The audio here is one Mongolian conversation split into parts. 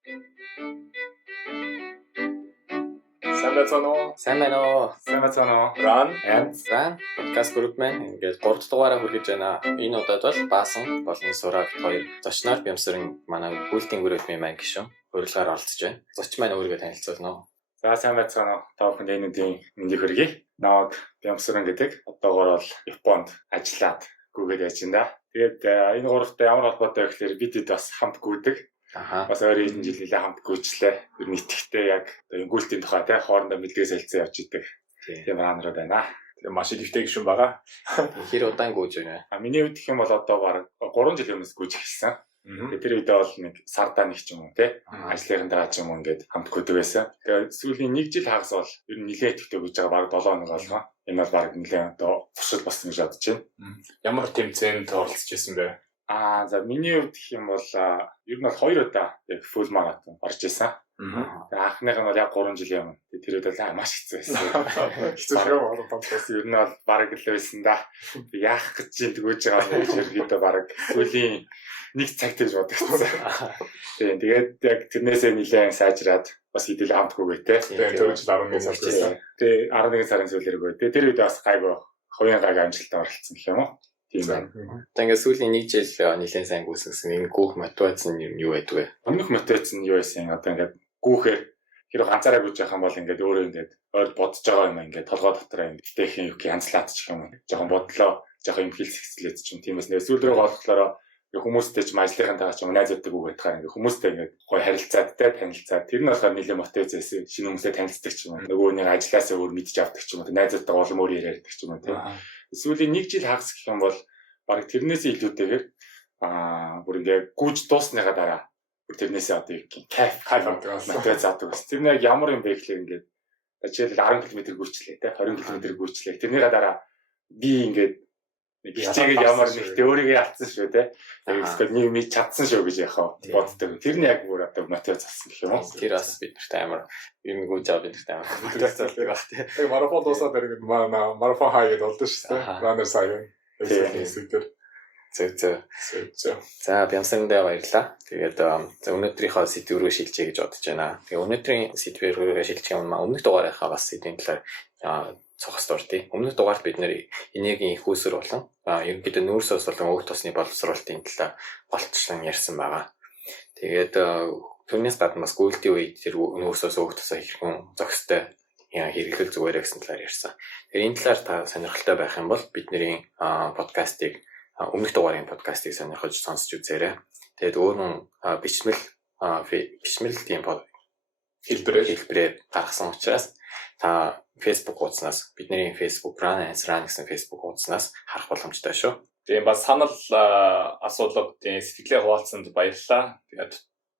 Сайн байна уу? Сайн байна уу? Ран подкаст групп маань ингээд 3 дугаараа хүргэж байна. Энэ удаад бол Баасан болон Сурагт хоёр зочноор Бямсрын манай гүйлтийн гүрэтмийн маань гишүүн урилгаар оролцож байна. Зоч маань өөрийгөө танилцуулна уу? За сайн байна уу? Та бүхэнд энэ үеийн мэндийг хүргэе. Наад Бямсрын гэдэг одоогоор бол Японд ажиллаад гүгээд байж байна. Тэгээд энэ гуравтай ямар холбоотой вэ гэхээр бид бас хамт гүйдэг. Бас өөрийн жил нэлээд хамт гүйчлээ. Ер нь итгэвтэй яг энэ гүйлтийн тухай тий хоорондоо мэдээ солилцсон явж идэг. Тийм хаанрууд байна. тэгээ маш идэвхтэй гишүүн байгаа. Хэр удаан гүйж байна? Миний үед гэх юм бол одоо бараг 3 жил өмнөөс гүйж эхэлсэн. Тэгээд тэр үедээ бол нэг сардаа нэг ч юм уу тий ажлынхантайгаа ч юм уу ингээд хамт гүйдэг байсан. Тэгээд сүүлийн 1 жил хагас бол ер нь нэлээд идэвхтэй гүйж байгаа бараг 7 хоног болгоо. Энэ бол бараг нэлээд одоо туршил болсон гэж бодож байна. Ямар тэмцээнд оролцож ирсэн бэ? За миний хувьд гэх юм бол ер нь бол 2 удаа яг фул маратон орж исэн. Тэгээд анхных нь бол яг 3 жилийн өмнө. Тэр үед бол маш хэцүү байсан. Хэцүү юм байна. Ер нь бол бараг л байсан да. Яах гэж юм дгөөж байгаа юм шиг хэдэ бараг сүүлийн 1 цаг гэж бодогдсон. Тэгээд яг тэрнээсээ нэлээд сайжраад бас хэдэл хамтгүйгээ те. Тэр жил 11 сард байсан. Тэгээд 11 сарын сүүлээрээ. Тэгээд тэр үед бас гайгүй хоёрын гайг амжилтанд оролцсон гэх юм уу? Тийм байна. Одоо ингээд сүүлийн 1 жил нэлээд сайн гүйсэн гэсэн энэ гүүх мотивац нь юу байдаг вэ? Өмнөх мотивац нь юу байсан? Одоо ингээд гүүхээр хэрэг ганцаараа гүйж явах юм бол ингээд өөрөө ингээд ойр бодож байгаа юм ингээд толгой дотор ингээд битэхийн юу янзлаад ч юм уу. Жохон бодлоо, жохон юм хэлсгцлээд ч юм. Тиймээс нэр сүүл рүү болохоор хүмүүстэй ч ажлынхантайгаа ч юм найзуудтай гүйтгаар ингээд хүмүүстэй ингээд гоё харилцаад те танилцаад тэр нь болохоор нэлээд мотивац байсан. Шинэ хүмүүстэй танилцдаг ч юм уу. Нөгөө нэг ажилласаа өөр мэдж авдаг ч юм уу. Найзуудтай улам өөр яриад ч юм уу те. Сүүлийн 1 жил хагас гэх юм бол бараг тэрнээс илүүтэйгээр бүр ингээд гүйж дуусныхаа дараа тэрнээсээ одоо юу гэх кайф мотивац авдаг бас. Тэр нэг ямар юм бэ гэхлээр ингээд жишээлбэл 10 км гүйчлээ те 20 км гүйчлээ. Тэрнийгээ дараа би ингээд хичээгээд ямар нэгтэй өөрийгөө алдсан шүү те. Эсвэл нэг мэд чадсан шүү гэж яхаа боддог. Тэр нь яг бүр одоо мотивац авсан гэх юм уу? Тэр бас бидэрт амар юм гүйж аваад бидэрт амар мотивац авдаг баг те. Тэгээ марафон дуусаад ирээд марафон хаяад болдоо шүү дээ. Ранер сая. За Бямсрандаа баярлалаа. Тэгээд өнөөдрийнхөө сэдвүүрөө шилжээ гэж бодож байна. Тэгээ өнөөдрийн сэдвүүрөө шилжих юм өмнөх дугаарынхаа бас сэдвийн талаар цогц дурдъя. Өмнөх дугаард бид нэр энергийн их үүсвэр болон ерөнхийдөө нүүрс ус болон өг тосны боловсруулалтын талаар голчлон ярьсан байгаа. Тэгээд түүнээс гадна бас гүйлтийн үед тэр нүүрс ус өг тосоо хэрхэн зохистой хэрэглэх зүгээрээ гэсэн талаар ярьсан. Тэгэхээр энэ талаар та сонирхолтой байх юм бол бидний подкастыг өмнөх дугаарын подкастыг сонирхож сонсч үзээрэй. Тэгээд өөрөөр бичмэл тийм хэлбэрээр гаргасан учраас та Facebook хуудаснаас бидний Facebook Run гэсэн Facebook хуудаснаас харах боломжтой шүү. Тийм бас санал асуулгын сэтгэлээ хуваалцсанд баярлалаа. Тэгээд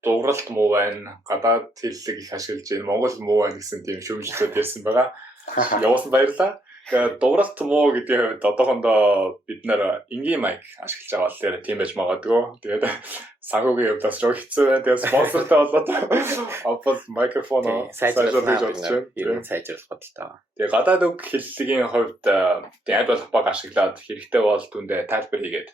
дууралт муу байна, гадаад хэллэг их ашиглаж байна, монгол муу байна гэсэн тийм шүүмжлэлүүд ярьсан байгаа. Явуулсан баярлалаа. Тэгээд дууралт муу гэдэг хувьд одоохондоо бид нэр энгийн майк ашиглаж байгаа болохоор тийм байж магадгүй. Тэгээд санхүүгийн хувьд бас жоо хэцүү байна. Тэгээд спонсортой болоод Apple микрофон сайжруулах бодож байна. Сайжруулах бодолтой. Тэгээд гадаад үг хэллэгийн хувьд аль болох баг ашиглаад хэрэгтэй бол түндэ тайлбар хийгээд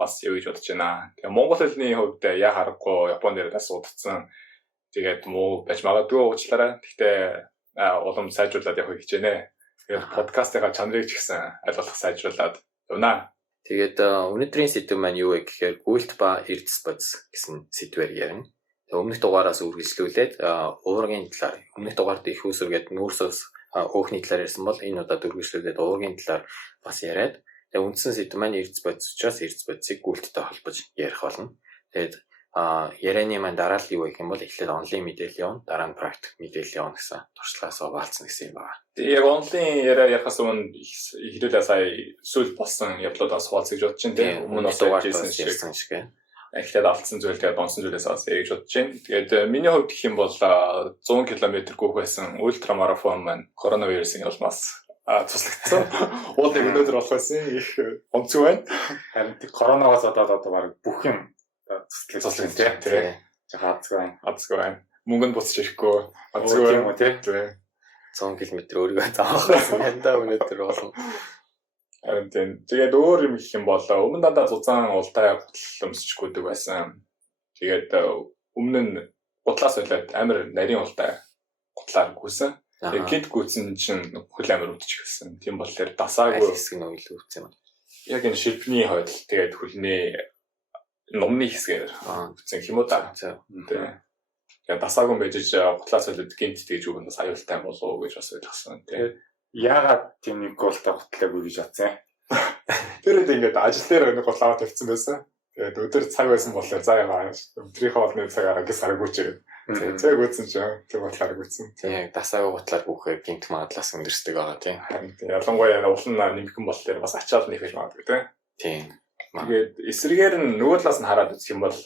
бас юу гэж бодож байна. Тэгээ монгол хэлний хувьд яа харахгүй Японд яриад асуудсан. Тэгээд муу байж магадгүй уучлаарай. Гэхдээ улам сайжруулад явах гэж байна. Тэгээд подкастынхаа чанарыг ч гэсэн аль болох сайжруулад явна. Тэгээд өнөөдрийн сэдв маань юу вэ гэхээр гүйлт ба эрдэс бодис гэсэн сэдвээр ярина. Тэгээд өмнөх дугаараас үргэлжлүүлээд уургийн талаар өмнөх дугаард их үүсвэргээд нүүрсөөс өөхний талаар ярьсан бол энэ удаад үргэлжлүүлээд уургийн талаар бас яриад тэгээд үндсэн сэдв маань эрдэс бодис учраас эрдэс бодисыг гүйлттэй холбож ярих болно. Тэгээд ярианы маань дараа нь юу гэх юм бол эхлээд онлайн мэдээлэл явна, дараа нь практик мэдээлэл явна гэсэн туршлагаас хуваалцсан гэсэн юм байна. Яг онлайн ярихаас өмнө хэрэлээ сая сүүл болсон явдлуудаас хуваалцаж бодож чинь тийм өмнө дугаарсан шиг. Эхлээд алдсан зүйл тэгээд бонсон зүйлээс бас яриж бодож чинь. Тэгээд миний хувьд гэх юм бол 100 км гүйх байсан ультрамарафон маань коронавирусын улмаас туслагдсан. Уул нэг өнөөдөр болох байсан их онцгой байна. Харин коронавигоос одоо баг бүх юм туслах тийм. Хацгүй байна. Мөнгөнд буцаж ирэхгүй. Хацгүй юм уу тийм. 100 км өөрийгөө заахсан янда өнөөдөр болон харин тэгээд өөр юм их юм болоо. Өмнө дандаа зузаан ултай хөдөл өмсчихгүйдэг байсан. Тэгээд өмнө нь гутлаас болоод амар нарийн ултай гутлаар гүйсэн. Аа. Гинт гүйсэн чинь хөл амар өвдөж эхэлсэн. Тийм болохоор Аль дасаагүй хэсэг нь илүү үтсэн юм. яг энэ шилбэний хойд тэгээд хөлний номны хэсгээр үтсэн юм уу да. Тэгээд дасаагүй байж гутлаас болоод гинт тэгж өгнөөс аюултай болов уу гэж бас ойлгосон. Тэгээд яагаад тийм нэг голтой готлаагүй гэж бодсон. тэрээд ингээд ажил дээр нэг гутлаа тавьсан байсан. Тэгээд өдөр цаг байсан болохоор заа яваа. Өдрийнхөө олны цагаараа гэж саргууч ирээд. Тэг үтсэн ч тэг гутлаар үтсэн. Тийм дасаагүй гутлаар бүхээр гинт магадлаас өндөрсдөг байгаа тийм. Ялангуяа улан нэмхэн бол тэр бас ачаал нэхэж магадгүй тийм. Тэгээд эсрэгээр нь нөгөө талаас нь хараад үзэх юм бол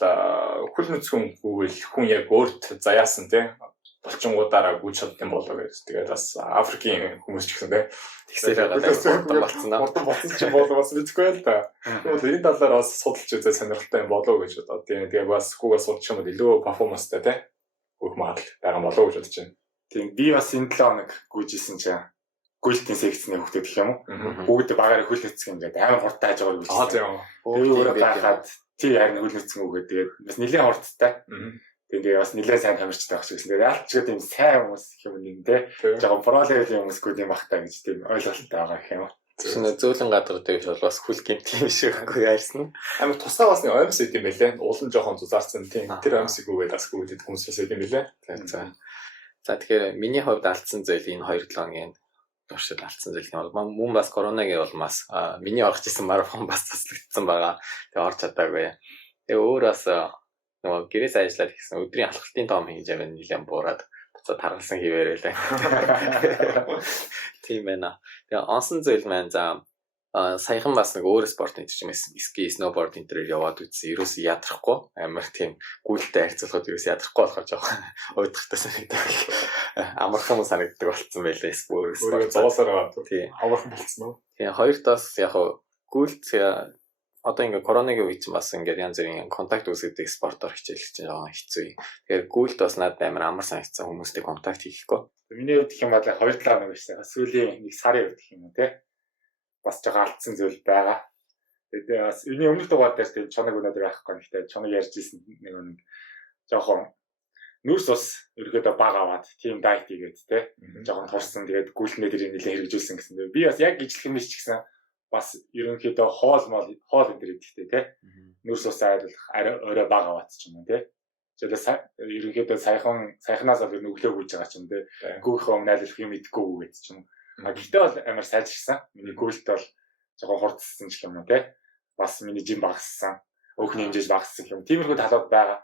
хөл нүцгэн гүйл хүн яг өөрт заяасан тийм болчингуудаараа гүйж чадсан болоо гэж. Тэгээд бас Африкийн хүмүүс ч гэсэн тийм тэгсээр байгаа болсон аа. Урдан болсон ч болоо бас мэдгүй л да. Тэгвэл энэ талаар бас судалж үзээ сонирхолтой юм болоо гэж бодоо. Тэгээд бас Google судалж юм бол илүү перформанстай тийм бүх магадлал байгаа болоо гэж бодож байна. Тийм би бас энэ 7 хоног гүйжсэн чинь гүйлтийн секцний хүүхдүүд гэх юм уу? Бүгд багаар хөл нүцгэн ингээд амар хурдтай хажуугаар гүйжсэн. Тийм. Өөрөө гахаад тий харин хөл нүцгэн үгээд тэгээд бас нэлээд хурдтай. Тэгээд бас нэлээд сайн тамирчтай байх шиг. Тэгээд яалт ч тийм сайн хүмүүс гэх юм нэг те. Жогон пролелийн хүмүүсгүй юм бахтаа гэж тийм ойлголттой байгаа гэх юм уу? Шинэ зөөлөн гадар дэвш бол бас хөл гэмт юм шиг байхгүй яарсан. Амар тусгай бас нэг оймс идэм байлээ. Уулан жоохон зузаарсан тийм. Тэр оймсыг үгээд бас гүйдэд хүмүүсээс идэм байлээ. За тэгэхээр миний хувьд алдсан зүйл энэ 2-7 хоногийн туршид алдсан зүйл юм бол мөн бас коронавигийн улмаас миний орж исэн марафон бас цацлагдсан байгаа. Тэгээ орж чадаагүй. Тэгээ өөр бас нөгөө гэрээс ажиллаад гэсэн өдрийн алхалтын тоом хийж аваа нэлээд буураад буцаад харгалсан хിവэрэлээ. Тийм байна. Тэгээ онсон зүйл маань за саяхан бас нэг өөр спорт энэ ч юм ски, сноуборд энэ төр яваад үзсэн. Ерөөс ядрахгүй амар тийм гүйлтэй харьцуулахад ерөөс ядрахгүй болохоор жоохон уйдахтай санагдав. Амархан санагддаг болсон байлээ спорт. Зоосоор байгаа. Тийм. Амархан болсон уу? Тийм хоёр тас яг гүйлт одоо ингээ коронавигийн үед чинь бас ингээ янз бүрийн контакт үүсгэдэг спортоор хичээлж байгаа хэцүү. Тэгэхээр гүйлт бас надад амар амар санагдсан хүмүүстэй контакт хийхгүй. Миний хувьд гэх юм бол 2-7 хоног байсан. Сүүлийн нэг сарын үед гэх юм уу те. Бас жоо алдсан зүйл байгаа. Тэгээд бас энэ өмнөх дугаар дээр тийм чоног өнөдөр байхгүй нэгтэй чоног ярьж ирсэн нэг жоохон нүрс ус ерөөдөө баг аваад тийм дайт хийгээд те. Жоохон турсан тэгээд гүйлтнээ дэрийг нэлээ хэрэгжүүлсэн гэсэн. Би бас яг ижлэх юм биш гэсэн бас ерөнхийдөө хоол энэ төр идэхтэй те. Нүрс ус айрлах орой баг аваад ч юм уу те. Тэгээд ерөнхийдөө саяханаас бол нүглөө гүйж байгаа ч юм те. Гүүхээ өмнөөлөх юм идэхгүй гэдэг ч юм. Гэхдээ бол амар сайжирсан. Миний гүйлт бол жоохон хурдсан ч юм уу те. Бас миний жим багассан. Өөхний хэмжээж багассан юм. Тиймэрхүү талууд байгаа.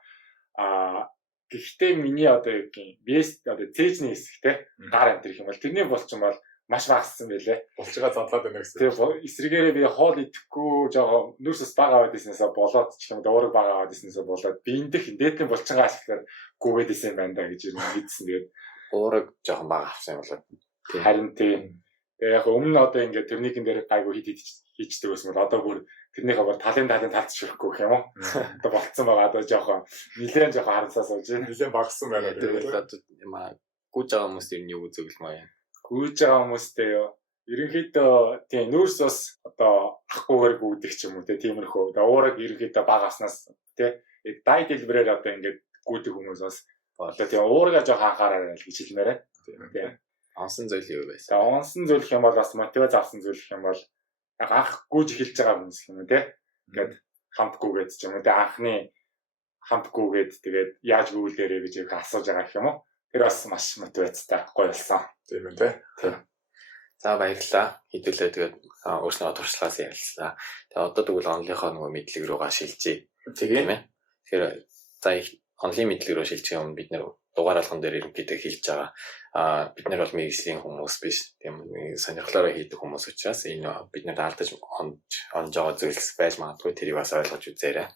Гэхдээ миний одоо юу гэх юм бэст одоо цээжний хэсэг те. Гар амт ирэх юм бол тэрний болч юм бол маш багассан байлээ. Болж байгаа задлаад байна гэсэн. Тэгээ эсрэгээрээ би хоол идэхгүй жоохон нүрс ус бага аваад ирснээсээ болоод ч юм уу уураг бага аваад ирснээсээ болоод биендэх дээдний булчингаа ашиглаад гүгээд исэн юм байна да гэж юм мэдсэн. Тэгээд уураг жоохон бага авсан юм болоо. Харин тийм. Тэгээ яг өмнө одоо ингээд тэрнийхэн дээр гайгүй хийждэг байсан бол одоо бүр тэрнийхээ бол талын талцчихгүй гэх юм уу. Одоо болцсон байгаа одоо жоохон нилээн жоохон харамсаас болж байна. Нилээн багассан байна. Тэгээд одоо юм гүйж байгаа хүмүүс юу нэг үзэгэл маяа. Гүйж байгаа хүмүүстэй юу. Ерөнхийдөө тийм нүрс бас одоо ахгүйгээр гүйдэг ч юм уу тиймэрхүү. Одоо уураг ерөнхийдөө бага аснаас тий дайт хэлбэрээр одоо ингээд гүйдэг хүмүүс бас одоо тийм уургаа жоохон анхаараа гэж хэлмээр байна. Тийм. Онсон зүйл юу байсан? За онсон зүйл гэх юм бол бас мотивац авсан зүйл гэх юм бол анх гүйж эхэлж байгаа хүмүүс юм уу те. Ингээд хамт гүйгээд ч юм уу те анхны хамт гүйгээд тэгээд яаж гүййлдэрээ гэж их асууж байгаа гэх юм уу. Тэр бас маш мотивацтай гоё болсон. Тийм үү те. За баярлалаа. Хэдүүлээ тэгээд өөрснөө туршлагаас ярилцлаа. Тэгээд одоо тэгвэл онлынхоо нөгөө мэдлэг рүүгээ шилжиж тийм ээ. Тэгэхээр за их онлын мэдлэг рүү шилжих юм бид нэр дугаар алган дээр ерөнхийдөө хэлж байгаа. Бид нар бол мэргэжлийн хүмүүс биш. Тийм сонирхлоороо хийдэг хүмүүс учраас энэ бид нар алдаж онж байгаа зүйлс байж магадгүй тэрийг бас ойлгож үзээрэй.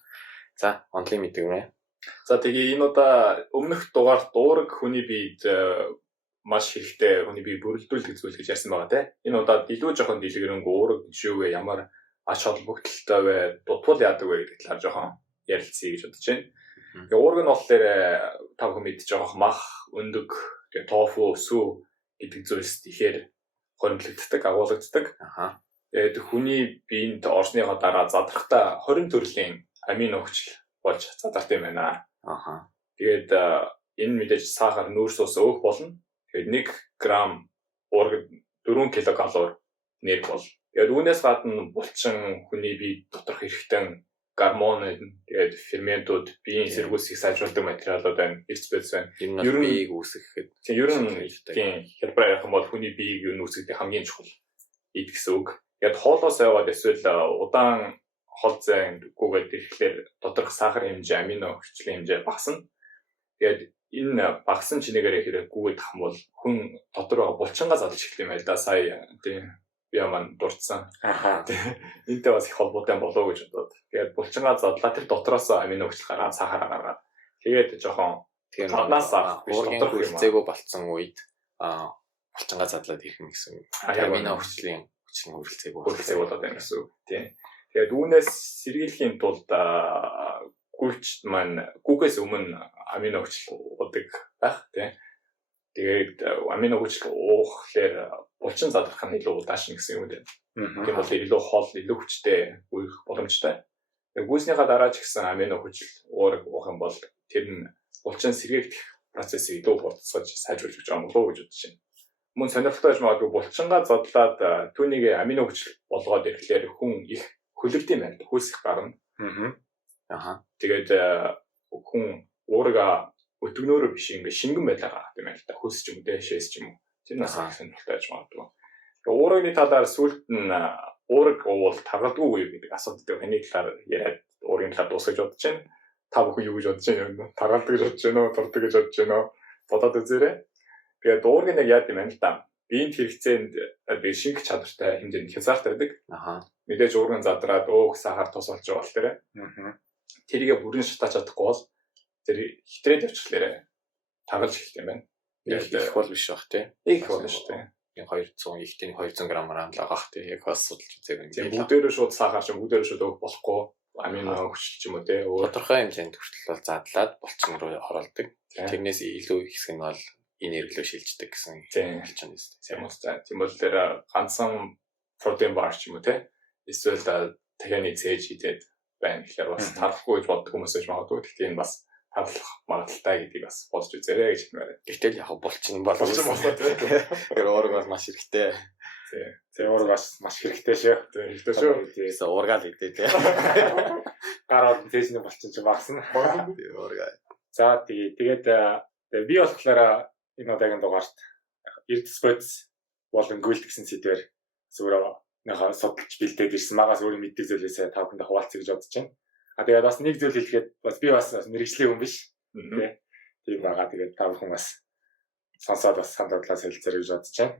За онлын мэдлэг рүү. За тэгээ энэ удаа өмнөх дугаарт дуураг хүний биед маш хэрэгтэй хүний бие бүрэлдүүлэх зүйл гэж ярьсан байгаа те. Энэ удаад илүү жоохон дэлгэрэнгүй уураг юу вэ, ямар ач холбогдолтой вэ, дутвал яадаг вэ гэдэг талаар жоохон ярилцъя гэж бодож байна. Тэгээ уураг нь болохоор тав хүн мэдж байгаа мах, өндөг, тэгээ тофу, сүү гэдэг зүйлс ихээр хоригдлогддог, агуулгаддаг. Тэгээд хүний биед орсныхоо дараа задрахтаа 20 төрлийн амин өгчл болж задарт юм байна. Тэгээд энэ мэдээж сахар нүүрс ус өөх болно. Тэгээд 1 грамм уургад 4 ккал нэр бол. Тэгээд үүнээс гадна булчин хүний бие доторх эрхтэн гормон тэгээд ферментүүд биеийн сэргүүлсийг сайжруулдаг материалууд байна. Эрс бэз байна. Ер нь биеийг үүсгэхэд ер нь тийм хэлбэр ярих юм бол хүний биеийг юу үүсгэх хамгийн чухал эд гэсэн үг. Тэгээд хоолоос яваад эсвэл удаан хол зайн гүгээд ирэхлээр доторх сахар хэмжээ, амино хүчлийн хэмжээ багасна. Тэгээд энэ багсан чинээгээр хэрэг гүгээд ах юм бол хүн дотор байгаа булчингаа задлж эхлэх юм байл да. Сая тийм би маань дурдсан. Энтэй бас их холбоотой болов уу гэж бодоод. Тэгээд булчингаа задлаа тэр дотроос амино хүчил гараад сахар гаргаад. Тэгээд жоохон тийм гаднаас уургийн хөлцөөгөө болцсон үед булчингаа задлаад ирэх юм гэсэн. Амино хүчлийн хөлцөөгөө болоод байна гэсэн үг. Тийм. Тэгээд үүнээс сэргийлэхийн тулд гүйлч маань гүгээс өмнө амино хүчил уудаг байх тийм. Тэгээд амино хүчил уухлаар булчин задрах нь илүү удаашна гэсэн юм дээ. Тийм бол илүү хол, илүү хүчтэй уух боломжтой. Тэгээд гүйснийхаа дараа ч гэсэн амино хүчил уурах юм бол тэр нь булчин сэргээгдэх процессыг илүү хурдсаж сайжруулж байгаа болов уу гэж бодож байна. Мөн сонирхолтой байж магадгүй булчингаа задлаад түүнийг амино хүчил болгоод ирэхлээр хүн их хөлөгд юм байна. Хөлс их гарна. Тэгээд хүн уурга өтгнөөрөө биш ингээ шингэн байлаа гарах юм байна л да. Хөлс ч юм уу, шээс ч юм уу. Тэр нас сонирхолтой байж магадгүй. Тэгээд уурганы талаар сүлд нь уург уул таргалдгүй юу гэдэг асуудалтай таны талаар яриад уургийн талаар дуусгаж бодож байна. Та бүхэн юу гэж бодож байна вэ? Таргалдаг гэж бодож байна уу? Турдаг гэж бодож байна уу? Бодоод үзээрэй. Тэгээд уургийн яг яад юм байна л да. Биеийн хэрэгцээнд би шингэх чадвартай хэмжээнд хязгаартай байдаг. Мэдээж уурган задраад өөх сахар тус болж байгаа бол тэрэ. Тэрийгэ бүрэн шатаач чадахгүй бол тэр хитрээд явчихлаа. Таргалж эхэлт юм байна. Их бол биш бах тий. Их болно шүү дээ. 200 ихтэй 200 граммаар амлаагах тий. Яг бас судалж үзээгүй юм. Тийм бүгдээрээ шууд сахар ч бүгдээрээ шууд өөх болохгүй. Амино хүчил ч юм уу тий. Тодорхой хэмжээнд хүртэл бол задлаад булчин руу оролдог. Тэрнээс илүү их хэсэг нь бол энерги рүү шилждэг гэсэн хэлж байна юм. Тийм үү. Тийм бол тэр ганцхан протеин бар ч юм уу тий. Эсвэл дахианы цээж хийгээд байна гэхээр бас тарахгүй гэж боддог хүмүүс байж магадгүй. Гэхдээ энэ бас тадлах магадaltaй гэдгийг бас бодож үзээрэй гэж хэлмээр. Гэтэл яг булчин болов. Тэр уург бол маш хэрэгтэй. Тэгээ уург бас маш хэрэгтэй шүү. Хэрэгтэй шүү. Тийээс уургаал гэдэг тий. Гараад цээжний булчин ч багасна. Тэгээ уургаа. За тэгээд би болохоор энэ удаагийн дугаарт эрдэс бодис болон гүйлт гэсэн сэдвээр зөвөрөө судалж бэлдээд ирсэн. Магаас өөрөө мэддэг зүйлээсээ та бүхэнд хуваалцъя гэж бодож байна. Тэгээд бас нэг зүйл хэлгээд бас би бас мэрэгжлийн хүн биш. Тийм байгаа. Тэгээд та бүхэн бас сонсоод бас санд бодлоо солилцоорой гэж бодож байна.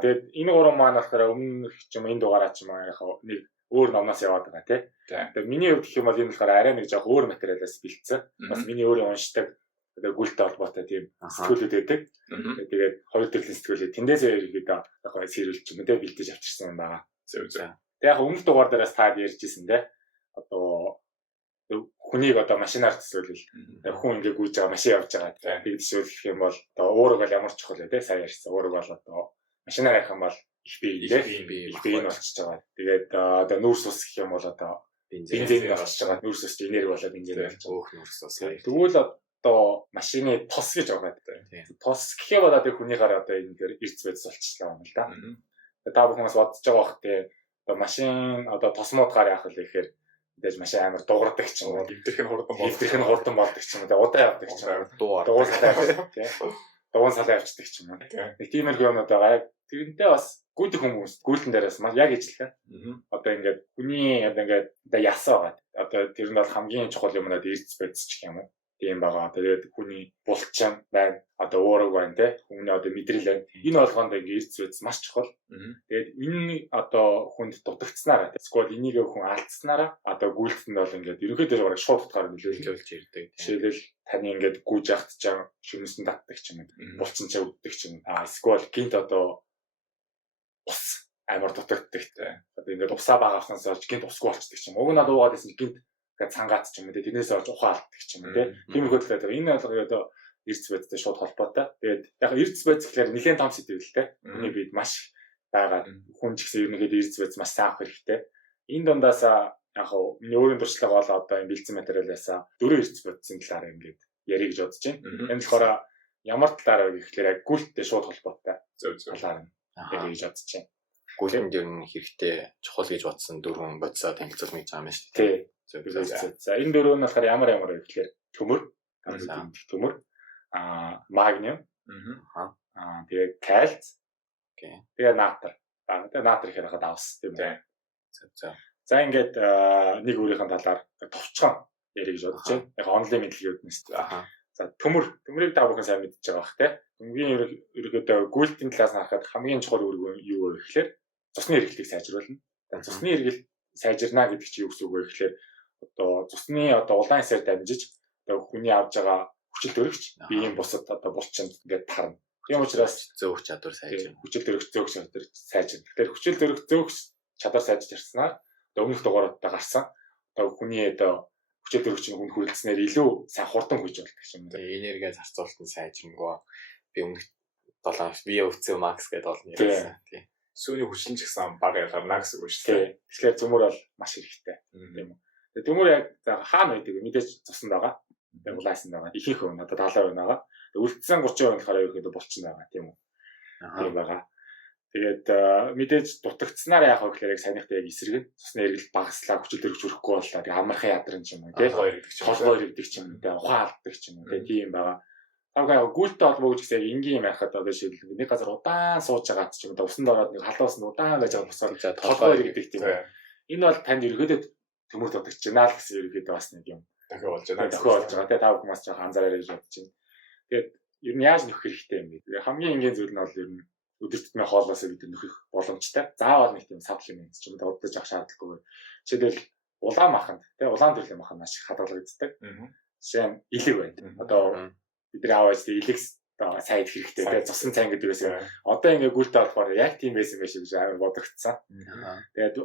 Тэгээд энэ гурван маань болохоор өмнөх ч юм энэ дугаараа ч юм яг нэг өөр номноос яваад байгаа тий. Тэгээд миний хувьд гэх юм бол энэ болохоор арай нэг жоох өөр материалаас бэлдсэн. Бас миний өөрийн уншдаг тэгээд гүйлтэй холбоотой тийм сэтгүүлүүд байдаг. Тэгээд хоёр төрлийн сэтгүүлүүд тэндээсээ ерөөдөө яг сэрүүлж юм тий бэлдэж авчирсан юм байгаа. Тэгээд яг өмнөх дугаар дээрээс таад ярьжсэн тий. Одоо хүнийг одоо машинаар төсөөлөл хүн ингээ гүйж байгаа машин явж байгаа тийм төсөөлөх юм бол одоо уурга бол ямар чухал вэ те сайн ярьсан уурга бол одоо машинаар явах юм бол их бие энэ болчихж байгаа. Тэгээд одоо нүүрс ус гэх юм бол одоо бензин болчихж байгаа. Нүүрс ус энерги болоод бензин болж байгаа. Өөх нүүрс ус. Тэгвэл одоо машины тос гэж байгаа гэдэг. Тос гэх юм бол одоо хүний гараа одоо энэ эрдэс байдс болчихлоо юм л да. Та бүхэн бас бодож байгаа бох те одоо машин одоо тосмод гар яах вэ гэхээр дэж машин амар дуурдаг ч юм уу. Эвдэрх нь хурдан болдог ч юм уу. Удаа явдаг ч юм уу. Дугуун салаа явчихдаг ч юм уу. Нэг тиймэрхүү юмнууд байгаа. Тэрнтэй бас гүйдэх хүмүүс гүйлтэн дээрээс маш яг ижилхэн. Одоо ингээд хүний одоо ингээд ясаа байгаа. Одоо тэр нь бол хамгийн чухал юмнууд эрдэс байдс ч юм уу. Тийм байгаа. Тэгээд хүний булчин байна. Одоо уураг байна те. Хүний одоо мэдрэл байна. Энэ болгоонд ингээд эрдэс байдс маш чухал. Тэгээд энэ одоо хүнд дутагдсанараа эсвэл энийг хүн алдснараа одоо гүйлтэнд бол ингээд ерөнхийдөө бараг шууд утгаар нөлөөлж ирдэг. Жишээлбэл таны ингээд гүйж яхад ч шүмэсэн татдаг ч юм уу. Булчин чаа өгдөг ч юм уу. Эсвэл гинт одоо ус амар дутагддаг те. Одоо ингээд усаа багаахнаас олж гинт усгүй болчихдаг ч юм. Уг нь одоо уугаад байсан гинт ингээд цангаат ч юм уу. Тэрнээс олж ухаалдаг ч юм уу те. Тиймэрхүү төлөв энэ болгоо одоо эрдэс байдтай шууд холбоотой. Тэгээд яг эрдэс байдс гэхээр нэлээд том сэдв л те. Миний бид маш байгаа хүн ч гэсэн ерөнхийдөө эрдэс байдс маш сайн авах хэрэгтэй. Энэ дундаас яг миний өөрийн туршлага бол одоо энэ бэлдсэн материалаас 4 эрдэс байдсын талаар ингээд ярих гэж бодож байна. Энэ болохоор ямар талаар вэ гэхээр яг гүйлттэй шууд холбоотой талаар нь ярих гэж бодож байна. Гүйлтэнд ер нь хэрэгтэй чухал гэж бодсон дөрвөн бодисоо танилцуулна гэж байгаа юм шүү дээ. Тий. За энэ дөрөв нь болохоор ямар вэ гэхээр төмөр, төмөр, магниум, тэгээ кальц, тэгээ натр. Тэгээ натр гэхээр хаад авс тийм үү. За ингээд нэг өөрийнх нь талаар товчхон ярих гэж бодож байна. Яг онлайн мэдлэгийн үүднээс. За төмөрийг та бүхэн сайн мэдчихэж байгаа бах тий. Төмгийн ерөөдөө гүйлтийн талаас нь харахад хамгийн чухал үүрэг юу вэ гэхээр цусны эргэлтийг сайжруулна. Цусны эргэлт сайжирна гэдэг чинь юу гэсэн үг вэ гэхээр одоо цусны улаан эсээр дамжиж хүний авж байгаа хүчил төрөгч биеийн бусад булчин ингээд тарна. Тийм учраас зөөх чадвар сайжирна. Хүчил төрөгч зөөх чадвар сайжирна. Тэгэхээр хүчил төрөгч зөөх чадвар сайжирснаар өмнөх дугаараатаа гарсан хүний хүчил төрөгчийн хүн хүрэлцснээр илүү сайн хурдан хүйж болдог юм. Тэгээ энерги зарцуулалт нь сайжирнаггүй. Би өмнөх 7 бие өвцөө макс гэдэг олон ярьсан. Тийм. Сүүний хүчлэн ч гэсэн бага гарна гэсэн үг шүү дээ. Тэгэхээр төмөр бол маш хэрэгтэй. Тийм үү. Тэгээ төмөр яг хаана байдаг вэ? Мэдээж цуснд байгаа. Тэгээ улаасанд байгаа. Ихэнх хүн одоо 70% байгаа. Үлдсэн 30% болохоор ерөөхдөө булчин байгаа тийм үү. Тийм байгаа. Тэгээд мэдээж дутагдсанаар яах вэ гэхээр яг санийхтай яг эсрэг нь цусны эргэлт багаслаа хүчил төрөгч өрөхгүй боллоо. Тэгээ амархан ядрын ч юм уу тийм толгой иргэдэг ч юм уу тийм ухаан алддаг ч юм уу тийм байгаа. Тавгаа гүйлтэй холбоо гэж гэсэн энгийн юм яхад одоо шийдэл нэг газар удаан сууж байгаа ч юм уу усанд ороод нэг халуусанд удаан байж байгаа босоод толгой иргэдэг тийм үү. Энэ бол танд ерөөдөө төмөр дутагдж байна л гэсэн ерөөдөө бас нэг юм дахиад болж байна. Дахиад болж байгаа тийм тав хүмүүс ч анзаараарай гэж бодож байна. Тэгээд ер нь яаж нөхөх хэрэгтэй юм бэ? Хамгийн энгийн зүйл нь бол ер нь өдөр тутмын хоолноос бид нөхөх боломжтой. Заавал нэг тийм саплимент ч юм уу удаж авах шаардлагагүй. Жишээлбэл улаан маханд тийм улаан төрлийн махан маш их хадгалагддаг. Жишээ нь илэг байна. Одоо бидний аваад илэгс сайд хэрэгтэй тийм цусан цайн гэдэг байсан. Одоо ингээ гүйлтэй болохоор яг тийм байсан байх шиг амар бодогдсон. Тэгээд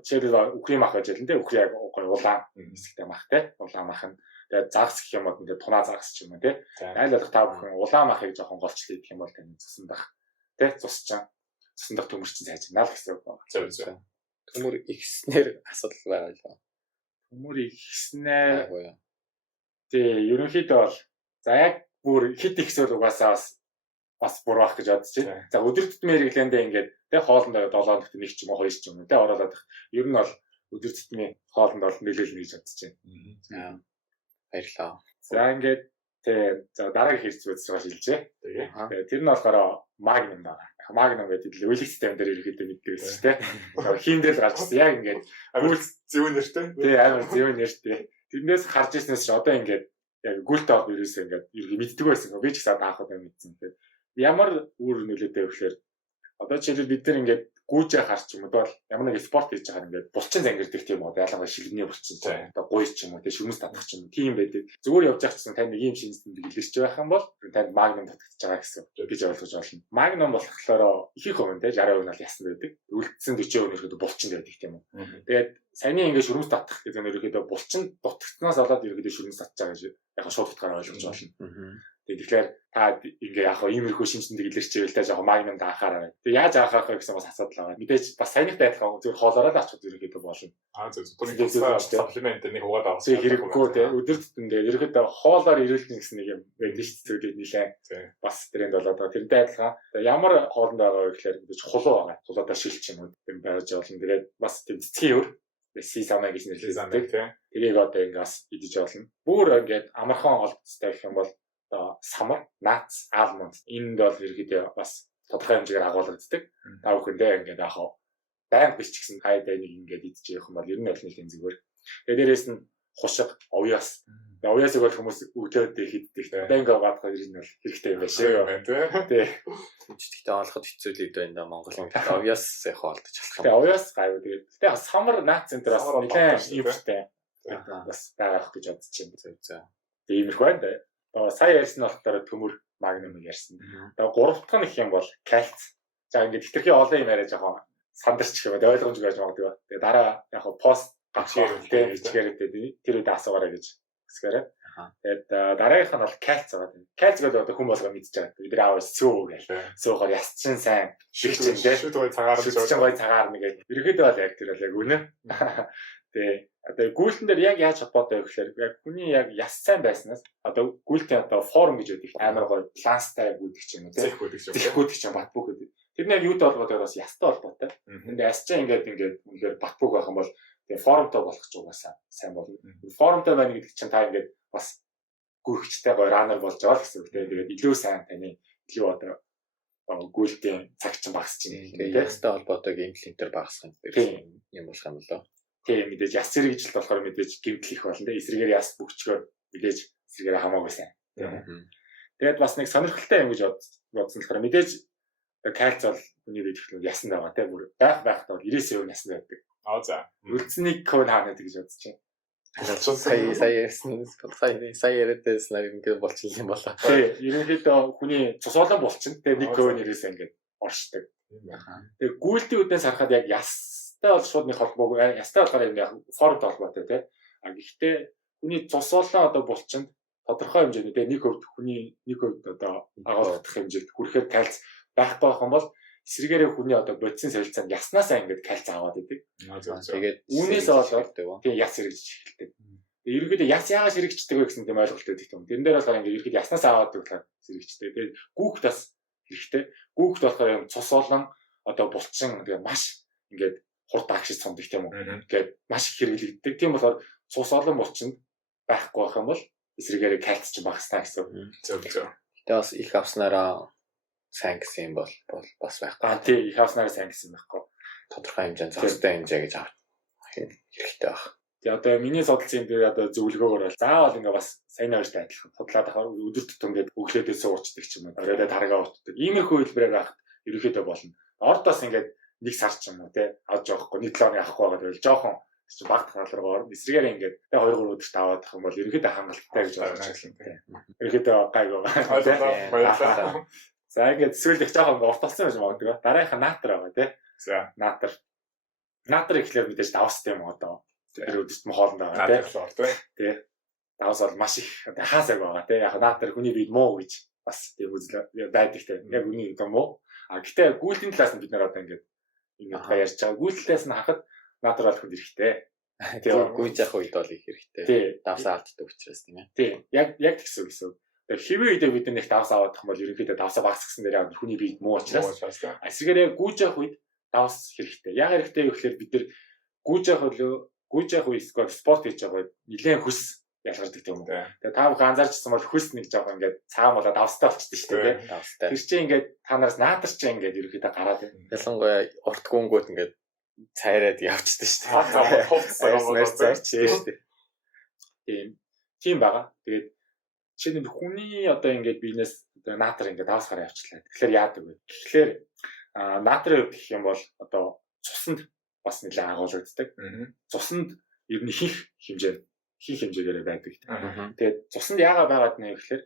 жишээлбэл үхрийн мах байж л тийм үхрийн яг улаан хэсэгтэй мах тийм улаан мах нь тэгээд загас гэх юм бол ингээ тунаа загас ч юм уу тийм аль болох та бүхэн улаан махыг жоохон голчлоо гэх юм бол тань цусан дах тийм цусан дах төмөрчин сайжирнаа л гэсэн үг байна. Зөв. Төмөр ихснээр асуудал байгаа л. Төмөр ихснээр тий ерөнхийдөө бол за яг бүр хит ихсэл угаасаа бас буруух гэж бодож байна. За өдөр тутмын хэрэглээндээ ингээд тий хоолндоо 7 хоногт нэг ч юм уу 2 ч юм уу тий оролоод ер нь бол өдөр тутмын хоолнд бол нөлөөлнө гэж бодож байна. Баярлалаа. За ингээд тий за дараагийн хэрэгц бодсоор шилжээ. Тэгээ тэр нь болохоор магниум байна. Магниум гэдэг л үеийн систем дээр ерөөхдөө мэддэг байсан шүү дээ. Хиймдэл гарчсан яг ингээд гүйл зөв нэртэй. Тий амар зөв нэртэй. Тэрнээс харж ирснээс ч одоо ингээд яг гүйлтэй авах вирусээ ингээд мэддэг байсан. Би ч гэсэн анхад мэдсэн. Тэгээд ямар үр нөлөөтэй вэ гэхээр одоо жишээлбэл бид нар ингээд гүйжээ харч юм бол ямар нэг спорт хийж байгаа ингээд булчин зангирдаг тийм үү ялангуяа шилгэний булчин одоо гуйс ч юм уу тийм шүмс татах ч юм уу тийм байдаг. Зүгээр явж явах гэсэн тань нэг юм шинжтэнд илэрч байх юм бол танд магниум татагдж байгаа гэсэн гэж ойлгож байна. Магниум болохоор ихэнх хүмүүс тийм 60% нь ясна байдаг. Үлдсэн 40% нь ерөөдөө булчин байдаг тийм үү. Тэгээд саяны ингээд шүмс татах гэдэг нь ерөөдөө булчин дутагдсанаас болоод ерөөдөө шүмс татж байгаа гэж яг шууд утгаараа ойлгож байна. Тэгэхээр та ингээ яг иймэрхүү шинжтэнд илэрчээвэл та яг магниум даахаараа. Тэг яаж авах вэ гэсэн бас асуудал байгаа. Мэдээж бас саяныхтай адилхан зөв хоолоороо л авчих ерөөхдөө болно. Зөв зөв саплимент нэг угаад авах хэрэггүй те өдөр тутмын ерөөхдөө хоолоор ирүүлнэ гэсэн нэг юм байдаг шүү дээ. Зүйлийг нилээн бас тренд болоод байгаа. Тэрнтэй адилхан ямар хоолнд байгаа вэ гэхээр мэдээж хулуу байгаа. Хулуудаа шилч юм уу юм байж болно. Тэгээд бас тийм цэцгийн өр сисамаа гэж нэрлэдэг тийм. Тэрийг одоо ингээс идэж болно. Бүр ингээд амархан олдцтой гэх юм бол самар, нац, алмонд энд бол ерөөдөө бас тодорхой хэмжээгээр агуулгаддаг. Та бүхэндээ ингээд яг байнга биш ч гэсэн хайдаа нэг ингээд идэж явах юм бол ер нь бол нэлийн зүгээр. Тэгээд дээрээс нь хушиг, овёс. Овёсыг бол хүмүүс өглөөд хийддэг. Одоо ингээд гадах ер нь бол хэрэгтэй юм байна шүү. Тий. Гэхдээ олоход хэцүү л дээ энэ Монголын овёс яг олдож болох юм. Тэгээ овёс гайв тэгээд. Тэгээ самар, нац энэ бас нэлээд юмтай. Бас байгаах гэж бодож байна. За. Иймэрхүү байна. Сая ярьсан болохоор төмөр магниум ярьсан. Тэгээ гурав дахь нь их юм бол кальц. За ингээд хитрхи олон юм яриад жоохон сандарч гэх юм ойлгомжгүй байж магадгүй. Тэгээ дараа яг пост гавшиг тийм хичгээрээ тэр үедээ асуугаарай гэж хэсгээрээ. Тэгээд дараагийнх нь бол кальц байгаа. Кальц гэдэг одоо хүн болгоо мэдчихэж байгаа. Бид аав сүү гэл. Сүүгээр ясчин сайн шигчин тийм. Шүд гой цагаар нэг. Ерөөдөө бол яг тэр бол яг үнэ. Одоо гүйлтэн дээр яг яаж холбоотой вэ гэхээр яг хүний яг яс сайн байснаас одоо гүйлтийн одоо форум гэж үүдэг амар гоё планстай гүйдэг ч юм уу зэх үүдэг ч юм. зэх гүйдэг ч юм бат бүх гэдэг. Тэр нь яг юутай холбоотой бас ястай холбоотой. Энд ясчаа ингээд үнээр бат бүх байх юм бол тэгээ форумтай болох ч угаасаа сайн болно. Форумтай байна гэдэг чинь та ингээд бас гүйхчтэй гоё ранер болж байгаа л гэсэн үг тийм. Тэгээд илүү сайн таны илүү одоо гүйлтийн цаг чинь багасч байна. Тэгээ ястай холбоотой геймплейнтер багасгах юм болох юм болоо. Тийм мэдээж яс зэрэгжилт болохоор мэдээж гэмтэл их болно те эсрэгээр яс бүгчгөө мэдээж эсрэгээр хамаагүй сайн. Тэгээд бас нэг сонирхолтой юм гэж бодсон болохоор мэдээж кальц бол хүний дэд ихлэн ясанд байгаа те бүр байхдаа 90% ясанд байдаг. За. Үлдсэнийг код хаана гэдэг гэж бодож байна. Сая яриадээс нар ингэ болчихлоо юм болоо. Тийм ерөнхийдөө хүний цус олон болчихно те нэг код нэрээс ингэ оршдог. Тэгээд гүйлтийн үднээс харахад яг ястай бол шууд нэг холбоогүй ястай болохоор яг форумд холбоотой те. Гэхдээ хүний цус олон одоо булчинд тодорхой хэмжээний те нэг хувьд хүний нэг хувьд одоо агуулгах хэмжээнд хүрэхээр кальц байхгүй байх юм бол эсрэгээрээ хүний одоо бодисын солилцаанд яснаасаа ингээд кальц аваад идэг. Тэгээд үүнээс болоод тийм яс хэрэгжиж эхэлдэг. Ерөнхийдөө яс яагаад хэрэгждэг вэ гэсэн тийм ойлголт өгдөг юм. Тэрэн дээр болохоор ингээд ерөнхийдөө яснаасаа аваад болохоор хэрэгждэг. Тэгээд гүүхт бас хэрэгтэй. Гүүхт болохоор юм цус олон одоо булчин тэгээд маш ингээд хурд агшиж цомдог тийм үү. Тэгээд маш их хэрэглэгддэг. Тийм болохоор цус олон булчинд байхгүй байх юм бол эсрэгээрээ кальц ч багаснаа гэсэн. Зөв. Гэтэ бас их авснараа сайн гэсэн юм бол бас байхгүй. Тийм их авснараа сайн гэсэн байхгүй. Тодорхой хэмжээнд зохистой хэмжээ гэж авах хэрэгтэй байх. Тэгээ одоо миний судалсан юм дээр одоо зөвлөгөөгөр бол заавал ингээ бас сайн ойртой адилхан судлаад ахаар өдөр тутам ингээд өглөөдөө суучдаг ч юм уу. Тэгээд таргаа уутдаг. Иймэрхүү хэлбэрээр авах ерөөхдөө болно. Ордоос ингээд нэг сар ч юм уу те авч явахгүй нэг 7 хоног авахгүй байгаа байл жоохон чи баг талраа орно. Эсрэгээр ингээд 2-3 өдөрт аваад авах юм бол ерөөхдөө хангалттай гэж бодож байна. Ерөөхдөө гайгүй байна. За ингээд эсвэл их жоохон урталсан байж магадгүй. Дараагийнх нь наатар байгаа тий. За наатар. Наатар ихлээр мэдээж давстай юм одоо. Тэр өдөрт хоолнд байгаа тий. Тий. Давс бол маш их хаасаг байгаа тий. Яг наатар хүний биед муу гэж бас тийм үзэл байдаг тий. Яг үний одоо муу. А гэтээ гүйлтийн талаас нь бид нэр одоо ингээд баярч байгаа. Гүйлтээс нь хахад наатар болох хүн хэрэгтэй. Тийм гүйж явах үед бол их хэрэгтэй. Давсаа алддаг учраас тийм ээ. Тийм. Яг тэгсэн гэсэн. Хэвээ үедээ бид нэг давс аваад тах юм бол ерөнхийдөө давсаа багасгсан дээр яг хүний биед муу учраас эсрэгээр гүйж явах үед давс хэрэгтэй. Яг хэрэгтэй юу гэхээр бид нар гүйж явах үед спорт хийж байгаа үед нэлээд хөс ялгардаг юм. Тэгээ та бүхэн анзаарчсан бол хөс нэг жоох ингээд цаам болоод давстай болчихдээ шүү дээ. Тэр чинь ингээд та нараас наатар чинь ингээд ерөнхийдөө гараад байна. Ялангуяа урт гүнгүүд ингээд цайраад явчихдаг шүү дээ. Тийм байгаа. Тэгээд чинь хүний одоо ингээд бизнес одоо наатар ингээд давсгараа явчихлаа. Тэгэхээр яадаг вэ? Тэгэхээр наатрын хувьд гэх юм бол одоо цуснд бас нэлээд агуулгаддаг. Цуснд ер нь хийх хэмжээгээр байдаг. Тэгээд цуснд яагаад байгаад нэ гэхээр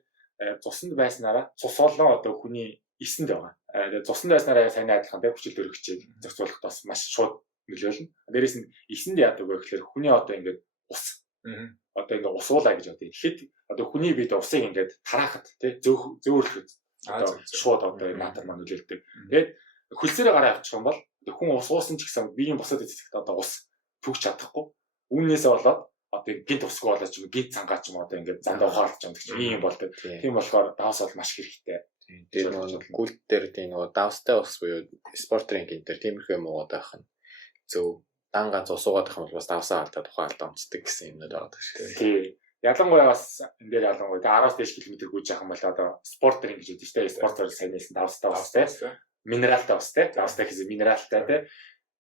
цуснд байснараа цус олон одоо хүний эсэнд байгаа. Тэгээд цуснд байснараа сайн адилхан тэг хүчил төрөгчийг зохицуулахд бас маш шууд нөлөөлнө. Дээрээс нь эсэнд яадаг вэ гэхээр хүний одоо ингээд ус одоо ингээд усуулаа гэж бодъё. Тэгэхэд одоо хүний биед усыг ингээд тараахад тий зөөвөрлөхөд одоо шууд одоо наатар маань нөлөөлдөг. Тэгээд хөлсөөрөө гараа авчих юм бол хүн ус уусан ч гэсэн биеийн бусад эцэгт одоо ус түгч чадахгүй. Үүнээсээ болоод одоо гинт усгүй болоод ч гинт цангаа ч юм одоо ингээд зандаа ухаалж байгаа гэх юм болдог. Тийм болохоор давс бол маш хэрэгтэй. Тэр нөгөө гүйлт дээр тийм нөгөө давстай ус буюу спортринг энэ тиймэрхүү юм уугаад байх нь зөв. Дангаа зусуугаад байх юм бол бас давсаа алдаад ухаалдаа өмчдөг гэсэн юмнууд байгаа шүү дээ. Тийм. Ялангуяа бас энэ дээр ялангуяа 10-аас дээш км гүйж явах юм бол одоо спортринг гэж үүдэж штэ. Спортоор сайн нэлсэн давстай устай. Минералтай устай. Давстай гэсэн минералтай тий.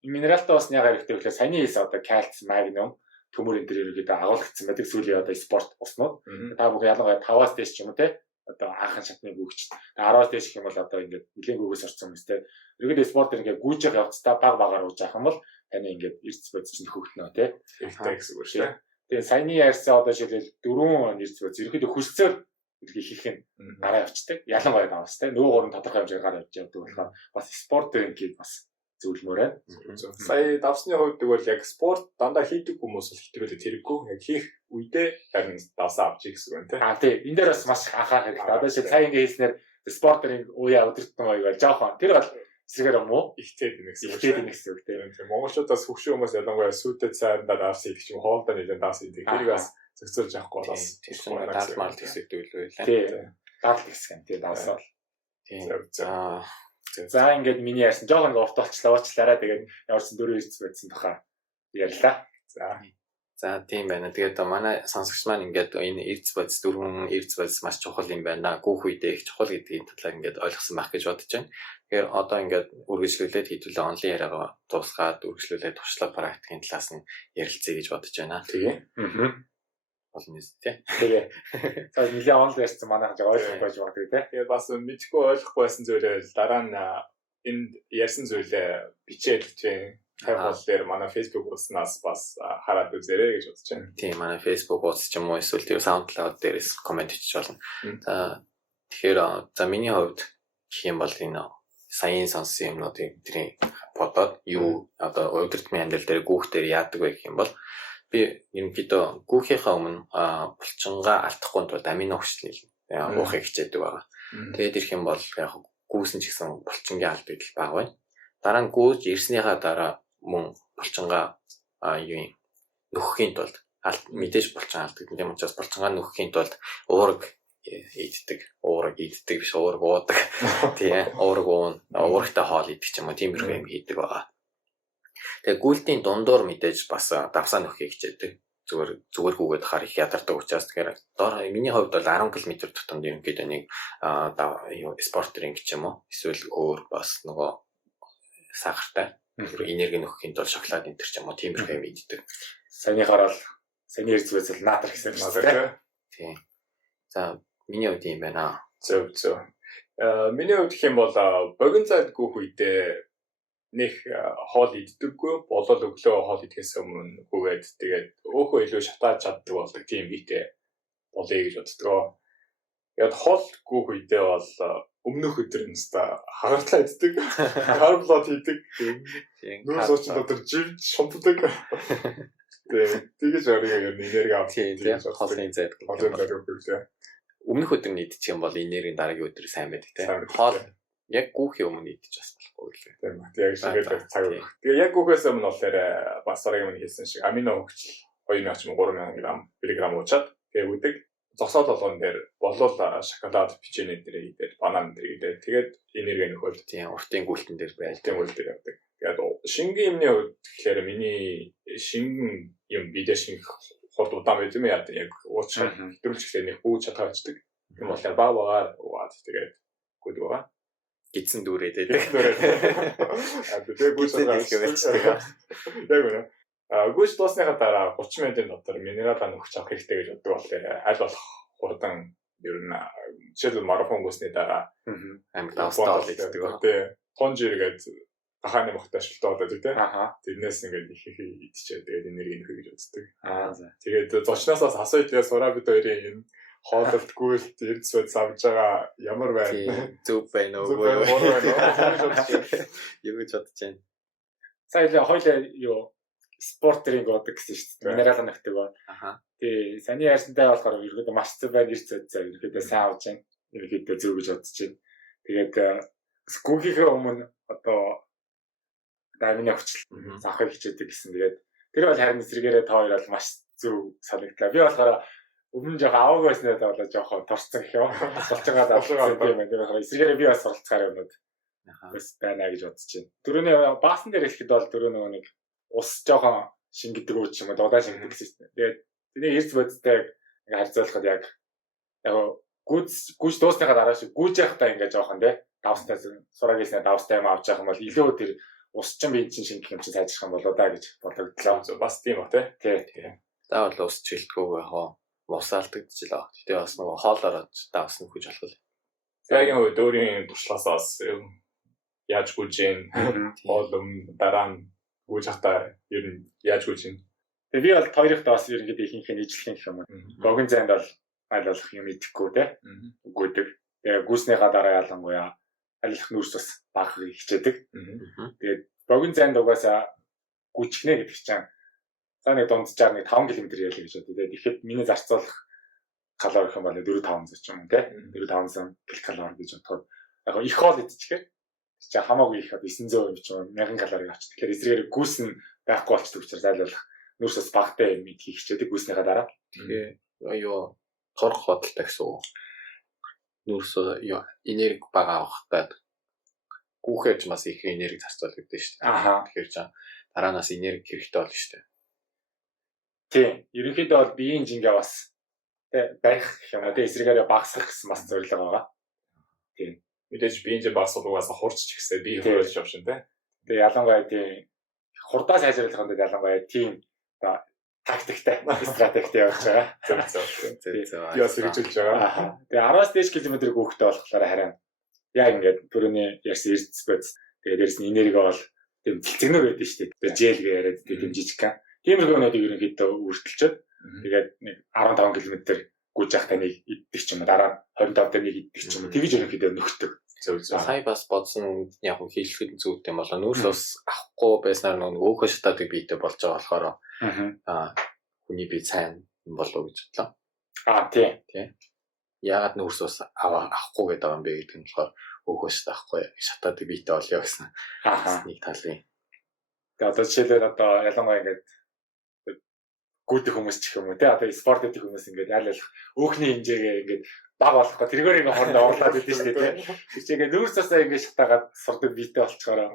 Минералтай ус няга хэрэгтэй гэхээр саяны хэлсэн одоо кальц, магниум, төмөр энэ төр иргэдэг агуулгдсан байдаг сүүлийн одоо спорт уснууд. Та бүхэн ялангуяа 5-аас дээш ч юм уу тий. Одоо анхан шатны гүйгч. 10-аас дээш гэх юм бол одоо ингээд нэлийн гүйгээс орсон хүмүүс тий. Ерөнхийдөө спортер ингээд гүйж явах явцдаа баг багаар ууж авах юм бол таны ингээд эрдэс бодис нь хөвгтнө тий. Хэрэгтэй гэсэн үг шүү дээ. Тэгээ саяны ярьсан одоо жишээлбэл 4 эрдэс бодис ерөнхийдөө хөлсөөр хийх нь гараа явцдаг. Ялангуяа давс тий. Нөгөө 3 тодорхой хэмжээгээр гараа явж явдаг болохоор бас спортерингийг бас зөвлөмөр байна. Сая давсны хувьд бол яг спорт дандаа хийдэг хүмүүс бол хэтрүүлээ тэрэггүй. Яг хийх үедээ харин давсаа авчих гэсэн үг тий. Тий. Энэ дээр бас маш анхаарах хэрэгтэй. Одоо жишээ сая ингэ хэлснээр спортеринг ууя өдөртөн ууя жоохоо. Тэр бол эсрэгээр юм уу? Ихтэй гэсэн үг. Ихтэй гэсэн үг тийм. Тийм монголчуудаас хөвшин хүмүүс ялангуяа сүйтэд сайдаа дарс идэх юм хоолдоо нэлээд дарс идэх. Тэрийг бас зөксөлж авахгүй бас тийм даалмал хэсэгтэй үлээ. Тийм. Даалт хэсэг тийм давсаа. Тийм. За ингээд миний ярьсан жоохон урт болчлаа уучлаарай. Тэгээд ямарсан 4 эрдэс байдсан тухай ярьлаа. За тийм байна. Тэгээд манай сонсогч маань ингээд энэ эрдэс бодис 4 эрдэс бодис маш чухал юм байна. Гүүх үедээ их чухал гэдгийг талаар ингээд ойлгосон байх гэж бодож байна. Тэгэхээр одоо ингээд үргэлжлүүлээд хэдүүлээ онлын яриагаа дуусгаад үргэлжлүүлээд туршлага практикийн талаас нь ярилцъя гэж бодож байна. Тэгээ. Болно тийм. Тэгээ. За нэлээд онл ярьсан манайх ойлгох байж байгаа тийм. Тэгээ бас мэдгүй ойлгохгүй байсан зүйлээ дараа нь энэ ярьсан зүйлээ бичээд тийм тавьбал дээр манай Facebook ууснаас бас хараад үзээрэй гэж бодож байна. Тийм манай Facebook ууц ч юм уу эсвэл тэр SoundCloud дээрээс комент хийчих болно. За тэгэхээр за миний хувьд гэх юм бол энэ саяын сонссон юмнуудыг тэрийн бодоод юу одоо удирдмын амьдрал дээр гүүх дээр яадаг вэ гэх юм бол би ерөнхийдөө гүүхийнхаа өмнө булчингаа алдахгүй тулд амино хүчил уухыг хичээдэг байгаа. Тэгээд ирэх юм бол яг гүүсэн ч гэсэн булчингийн алдагдал бага байна. Дараа нь гүүж ирснийхаа дараа мөн булчингаа юу юм нөхөхийн тулд мэдээж булчин алдагдсан юм учраас булчингаа нөхөхийн тулд уураг иддэг биш уураг уудаг тийм уураг уун уурагтай хоол идэх ч юм уу тиймэрхүү юм хийдэг байгаа. Тэгээ гүйлтийн дундуур мэдээж бас давсаа нөхөхийг хичээдэг. Зүгээр гүгээд хаар их ядардаг учраас тэгэхээр доор миний хувьд бол 10 км тутамд ерөнхийдөө нэг спортеринг ч юм уу эсвэл өөр бас нөгөө сахартай энерги нөхөхийн тулд шоколад энэ төр ч юм уу тиймэрхүү юм иддэг. Саяныхаар бол саяны эрдэс наатар гэсэн юм тийм. За миний хувьд юм байна. Зөв. Миний хувьд гэх юм бол богино цайд гүүх үедээ нэг хоол иддэггүй болол өглөө хоол идэхээс өмнө гүгээд тэгээд өөхөө илүү шатааж чаддаг болдог тийм биетэй болъё гэж боддог. Тэгээд хоол гүүх үедээ бол өмнөх өдөр нь хагартлаа иддэг, карблот хийдэг, нүүрс уучид өдөр живж шунтдаг. Тэгэж оройгоо энерги авдаг. Хоолны зайд. Өмнөх өдөр нь идчих юм бол энергийн дараагийн өдөр сайн байдаг тийм. Хоол яг гүүхийн өмнө идэж бас болохгүй лээ. Тийм ба. Яг шигээд цаг. Тэгээ яг гүүхээс өмнө болохоор бас сарын өмнө хэлсэн шиг амино хөгжил 2000 3000 мг уучаад тэгээ үдэг. Зогсоол болгон дээр болол шоколад, печенье дээр идээд, банан дээр идээд тэгээд энерги нөхөд тийм уртын гүйлтэн дээр байж тийм үйл дээр явдаг. Тэгээд шингийн юмны хувьд тэгэхээр миний шингэн юм бидээ шингэх хурд удаан байд юм яа яг уучлах хэтрүүлж ихлээр нэг бүү чадхаачдаг. Тийм болохоор баагаар уугаад тэгээд гүд байгаа. Гидсэн дүүрээд байдаг. Тэгээд гүж чадхаачдаг. Яг үнэ. Гүж дуусныхаа дараа 30 минутын дотор минералаа нөхч авах хэрэгтэй гэж боддог болохоор аль болох хурдан ер нь жишээлбэл марафон гүйсний дараа амар давстаа бол иддэг ба. Тэгээ тонж иргээд ахааны мохтой шилтээд байдаг тийм. Тэрнээс ингээд их идчихээ тэгээд энерги нөхөй гэж үздэг. За. Тэгээд зочноосоос асууя тэгээд сураа бид хоёрын энэ хооллолт гүйлт эрдэсвэд савж байгаа ямар байна? Зөв байна уу? Юу гэж бодож байна? Сая хоёлаа юу спортеринг бодог гэсэн шүү дээ. Минерал нөхдөг ба. Тэгээ саний ярьсантай болохоор ерөөдөө маш зөв байна ирч зэ ерөөдөө сайн авч байна. Ерөөдөө зөв гэж бодож байна. Тэгээд гүүхийнхээ өмнө одоо даймны хүчил авахыг хичээдэг гэсэн. Тэгээд тэр бол харин эсрэгээрээ та хоёр бол маш зөв санагдлаа. Би болохоор өмнө жоох аваагүй байснаа болоо жоох торцсон гэх юм. Болчгаад авсан юм байна. Тэгэхээр эсрэгээрээ би бас суралцгаар юмнууд бас байна гэж бодож байна. Дөрөвний баасан дээр хэлэхэд бол дөрөв нөгөө нэг ус жоохон шингэдэг үү ч юм уу дудаа шингэдэг гэсэн чинь. Тэгээд тэний эрс бодтой ингээ харьцуулахад яг гүйж дуусныхаа дараа шиг гүйж явахдаа ингээ жоохон тий давстай сураагийнсаа давстай юм авч явах юм бол илүү тэр ус чинь би чинь шингэх юм чинь сайжрах юм болоо да гэж бодогдлоо. Бас тийм ба тий. Заавал ус чилдэггүй яг ус алдагдчихлаа. Гэтэ бас нөгөө хоолоор давс нь хүж болох. Цагийн үед өөрийн туршлагаас яаж гүйж юм хоолом дараа нь гүйж хата ер нь яаж гүйж юм. Тэгээ би бол хоёрыг бас ерөнхийдөө ихэнх нь ижлэх юм. Богино зайд бол аль болох юм идэхгүй те. Үгүйдэг. Тэгээ гүйснийхаа дараа ялангуяа аль болох нүүрс бас багахыг хичээдэг. Тэгээд богино зайд угаасаа гүйчихнэ гэдэг чинь за нэг дунджаар нэг 5 км ялаа гэж боддог. Тэгээд ихэд миний зарцуулах калори их юм бол 4-500 ч юм те. 4-500 ккал гэж бодоход яг их хоол идчихээр чи хамаагүй их 900 ч юм 1000 калори авчих. Тэгэхээр эсрэгээр гүйс нь байхгүй болчихдог учраас айлуулах нүүрс бас багтай юм хийх хичээдэг гүйснийхаа дараа. Тэгэхээр юу торох бодолтой гэсэн үг. Нүүрсөө юу энерги бага авахтай гүүхэж бас их энерги зарцуул гэдэг шүү дээ. Тэгэхээр ч дараанаас энерги хэрэгтэй болно шүү дээ. Тийм. Ерөнхийдөө бол биеийн жингээ бас барих юм уу. Эсрэгээр багасгах гэсэн бас зорилго байгаа. Тийм. Мэдээж биеийн багасгахаас хурцч ихсээ бие хөрөж явшин тий. Тэгээ ялангуяа тийм хурдаа сайжруулахын тулд ялангуяа тийм тактиктай стратегтэй явж байгаа. Зөв. Яс хэрэгжүүлж байгаа. Тэгээ 10-аас дээш километр гүйхтэй болохоор харин яг ингээд түрүүний ярьсан эрдэс бод. Тэгээ дээрэс нь энерги бол тийм цэлцэгнөр байдаг шүү дээ. Тэгээ жээлгээ яриад тийм жижиг кан. Тиймэрхүү өнөдийг ерөнхийдөө үргэлжлүүлчихэд тэгээд нэг 15 км гүйж явахтаа нэг иддэг ч юм уу дараа 25 дээр нэг иддэг ч юм уу тэгж ерөнхийдөө нөхдөг. Сая бас бодсон яг хийлэхэд зүйтэй юм болоо нүүрс бас авахгүй байснаар нэг өөхөө шатаадаг биетэй болж байгаа болохоор хүний бие сайн юм болоо гэж бодлоо. Тийм. Яагаад нүүрс бас авахгүй гэдэг юм бэ гэдэг нь болохоор өөхөө шатаахгүй шатаадаг биетэй болё гэсэн нэг талын. Тэгээ одоо жишээлбэл одоо ялангуяа ингээд гүйдэх хүмүүс ч юм уу тий одоо спорт хийх хүмүүс ингээд аль аль өөхний хэмжээгээ ингээд баг болохгүй тэргээр ингээд хоорондоо орлоод идэв шүү дээ тий. Тийчээгээ нүүрс усаа ингээд шатаагаад сурдаг биетэй болчихороо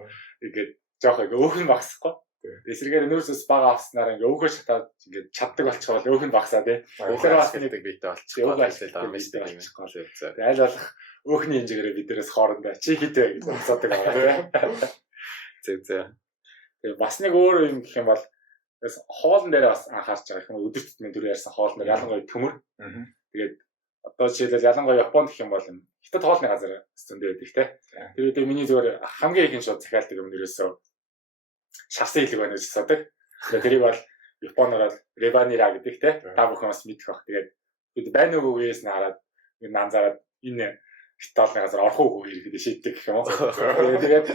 ингээд жоох ингээд өөх нь багасахгүй. Эсрэгээр нүүрс ус бага авснараа ингээд өөхөө шатаад ингээд чаддаг болчихвол өөх нь багасаа тий. Тэгэхээр бас нэг биетэй болчих. Өөх ашиглаад биетэй болчихгоо. Тэгээ аль болох өөхний хэмжээгээр биднээс хоорондоо чи хитэ гэж асуудаг байгаа тий. Зэ. Тэгээ бас нэг өөр юм гэх юм бол хоолн дээр бас анхаарч байгаа юм өдөр тутмын дүр ярьсан хоолн дээр ялангуяа төмөр. Тэгээд одоо жишээлбэл ялангуяа Японд гэх юм бол хятад хоолны газар зөндөө байдаг те. Тэр үедээ миний зүгээр хамгийн ихэн шууд захиалдаг юм нэрээсөө шавсан хэлэг байна гэж асуудаг. Тэгээд тэрийг бол Японоор ребанира гэдэг те. Та бүхэн бас мэдэх бах. Тэгээд бид байна уу гээс нь хараад энэ анзаараад энэ хятадны газар орох уу ирэхэд шийддэг гэх юм уу. Тэгээд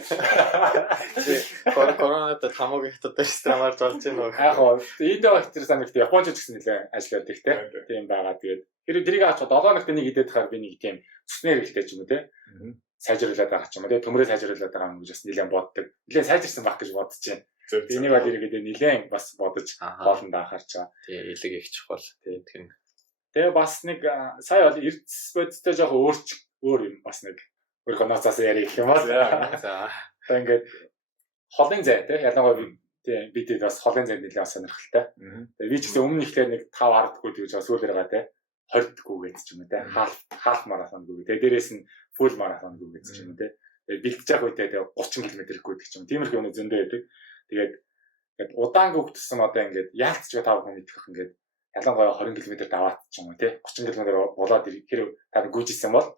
коронавирус хамаагүй хятад ресторан марж болж байна уу? Яг гоо энд байгаа ресторан нэгт Японч гэсэн нэлээ ажилладаг те. Тийм байгаа. Тэгээд тэрийг авч 7 хоногт нэг идээд хахаар би нэг тийм цусны хэрэгтэй ч юм уу те. Сайжруулад байгаа ч юм уу те. Төмрөө сайжруулад байгаа юм гэж бас нэлээд боддог. Нэлээд сайжирсан баг гэж бодож байна. Энийг бол иргэдээ нэлээд бас бодож хоолндоо анхаарч байгаа. Тийм элэг их чухал. Тийм. Тэгээ бас нэг сая бол эрдэс бодтой жоохон өөр юм бас нэг өөрийнхөө ноцоос ярих гэх юм бол. За. Ингээд холын зай те ялангуяа бид бас холын зай нэлээд сонирхолтой. Тэгээ би ч гэсэн өмнө ихлээр нэг 5 10 гүйд гэж бас сүүлээр байгаа те 20 гүйгээд ч юм уу те хаалт марафон гүйгээд те дээрээс нь фул марафон гүйгээд ч юм уу те бэлтэж явах үедээ те 30 км гүйдэг ч юм. Тиймэрхүү юм зөндөө байдаг. Тэгээд удаан гүйд туссан одоо ингээд яалтч та бүхэн мэдэх ингээд ялангуяа 20 км даваад ч юм уу те 30 км болоод хэрэг та гүйжсэн бол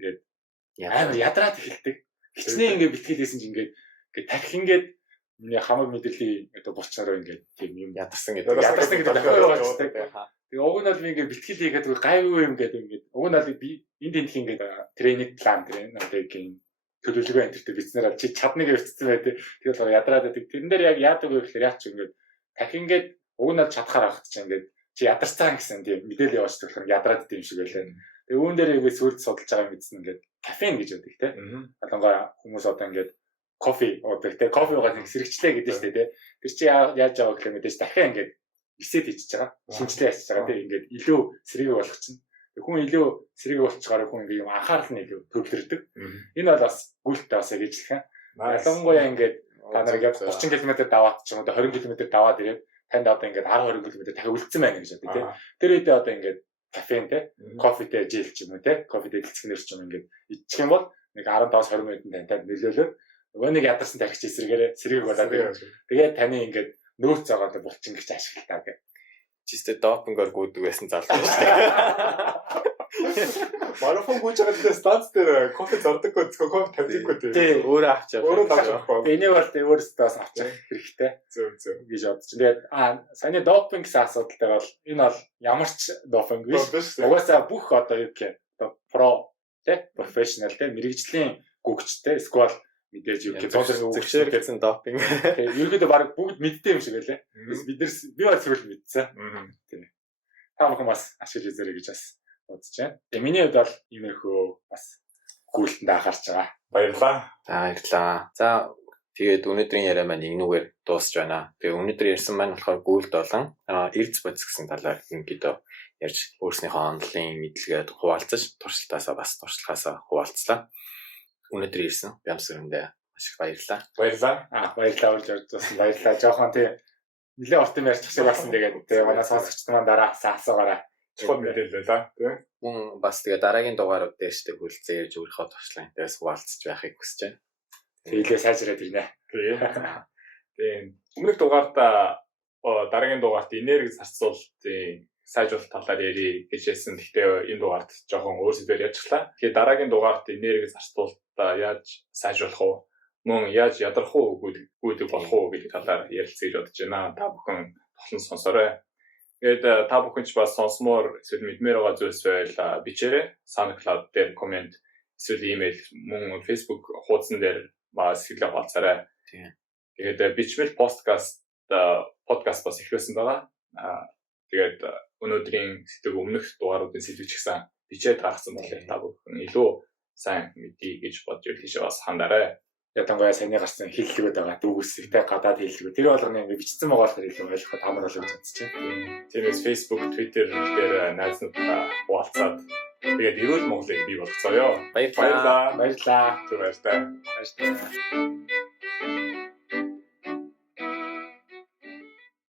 ингээд амар ядраад эхэлдэг. Хичнээн ингээд бэлтгэлээсэн чинь ингээд тарих ингээд миний хамаг мэдрэлийн одоо булчаараа ингээд тийм юм ядарсан гэдэг дахиад болчихдаг. Тэгээ уг нь бол би ингээд бэлтгэл хийгээд гайгүй юм гэдэг уг нь бол би энд тэнх ингээд тренинг план гэдэг төлөвлөгөө энтертэй бичснээр чи чадныг өрцсөн байдаг. Тэгээд болохоор ядраад байдаг. Тэрэн дээр яг яадаг вэ гэхээр яач ингээд дахин ингээд уг нь бол чадхаар авах чинь ингээд чи ядарсан гэсэн тийм мэдээлэл явуулж болохоор ядраад идэв юм шиг байлаа. Тэгээ үүн дээр яг сүлд судалж байгаа юм гэсэн ингээд кофеин гэж байдаг те. Ялангуяа хүмүүс одоо ингээд кофе уудаг те. Кофе уугаад нэг сэргчлээ гэдэг шүү дээ те. Тэр чи яаж байгаа гэхээр мэдээж дахиад ингээд ресет хийчихэж байгаа. Шинжлэх ясаж байгаа те. Ингээд илүү сэргийг болгох чинь. Хүн илүү сэргийг болчихоор хүн ингээд юм анхаарал нь илүү төвлөрдөг. Энэ бол бас гүйлттэй бас яг ижлэх. Ялангуяа ингээд та нарыг 30 км даваад ч юм уу 20 км даваад ирээд танд одоо ингээд 10 20 км дахиад үлдсэн байна гэж бодъё те. Тэр үедээ одоо ингээд кофеин те кофетэй жил ч юм уу те кофетэй дэлцгнэр ч юм ингээд идчих юм бол нэг 15-20 минутын танд нөлөөлөв нөгөө нэг ядарсан тархич эсрэгээр сэргийг болоод тэгээд таны ингээд нөөц заагаад булчин гэж ашигладаг гэх. Чистэ допингоор гүйдэг байсан залуу шүү дээ. Марафон гүйж байгаа станц дээр кофе зардаггүй кофе тавьдаггүй тийм өөрөө авч явах. Өөрөө авч явахгүй. Энийг бол өөрөөсөө бас авчих хэрэгтэй. Зөв гэж бодчих. Тэгээд саяны допинг гэсэн асуудалтай бол энэ бол ямар ч допинг биш. Угаасаа бүх одоо юу гэх юм про те профешнл те мэрэгжлийн гүгчтэй эсвэл мэдээж юу гэх зөвшөөр гэсэн допинг. Ерөнхийдөө баг бүгд мэддэг юм шиг байлаа. Би бол зөвл мэдсэн. Тийм. Та бүхэн бас ашиглаж үзээрэй гэж бас бодож байна. Тэгээ миний хувьд бол иймэрхүү бас гүйлтэнд анхаарч байгаа. Баярлалаа. Баярлалаа. За тэгээд өнөөдрийн яриа маань нэгнүүгээр дуусч байна. Тэгээд өнөөдөр ярьсан маань болохоор гүйлд болон эрдэс бодис гэсэн талаар ерөнхийдөө ярьж өөрснийхөө онлын мэдлэгээд хуваалцаж туршилтаасаа бас туршлагаасаа хуваалцлаа. Өнөөдөр ирсэн Бямсрэндээ маш их баярлалаа. Баярлалаа. Баярлалаа урьж оржуулсан. Баярлалаа. Жохон тий нэлээд урт юм ярьчих шиг болсон. Тэгээд тий манай сонсогчд маань дараа асуугаарай. Чухал мэдээлэл байлаа. Тий. Мөн бас тэгээ дараагийн дугаарууд дээр ч хүрэлцэн ярьж өөрийнхөө туршлагатай хуваалцаж байхыг хүсэж байна. Тэглээ сайжраад ирнэ. Тийм. Өмнөх дугаартаа дараагийн дугаарт энерги зарцуулалтын сайжруулалт талаар ярих гэж хэлсэн. Гэхдээ энэ дугаарт жоохон өөр сэдвээр ярьчихлаа. Тэгэхээр дараагийн дугаарт энерги зарцуулалтаа яаж сайжруулах вэ? Мөн яаж ядрах уу гүйдэг болох уу гэдэг талаар ярилцъя гэж бодож байна. Та бүхэн тоглон сонсоорой. Тэгээд та бүхэн ч бас сонсомоор эсвэл мэдмээр байгаа зүйлс байл бичээрэй. SoundCloud дээр комент эсвэл имэйл мөн Facebook хуудсан дээр бас хэлээ хуваалцаарай. Тэгээд бичмэл подкаст бас ихлүүлсэн байгаа. Тэгээд өнөөдрийн сэдв өмнөх дугааруудын сэдв ч гэсэн бичээд гаргасан болохоор та бүхэн илүү сайн мэдье гэж бодж тийшээ бас хандаарай. Ятангуяа саяны гарсан хэллэгүүд байгаа дүүгүйсэгтэй гадаад хэллэгүүд. Тэр болгоны ингэ бичсэн байгаа болохоор илүү ойлгоход амар болов гэж бодож байна. Тиймээс Facebook, Twitter дээр найзнуудаа хуваалцаад тэгээд эрүүл Монголыг бий болгоцгоё. Баярлалаа. Баярлалаа. Баярлалаа. Баярлалаа.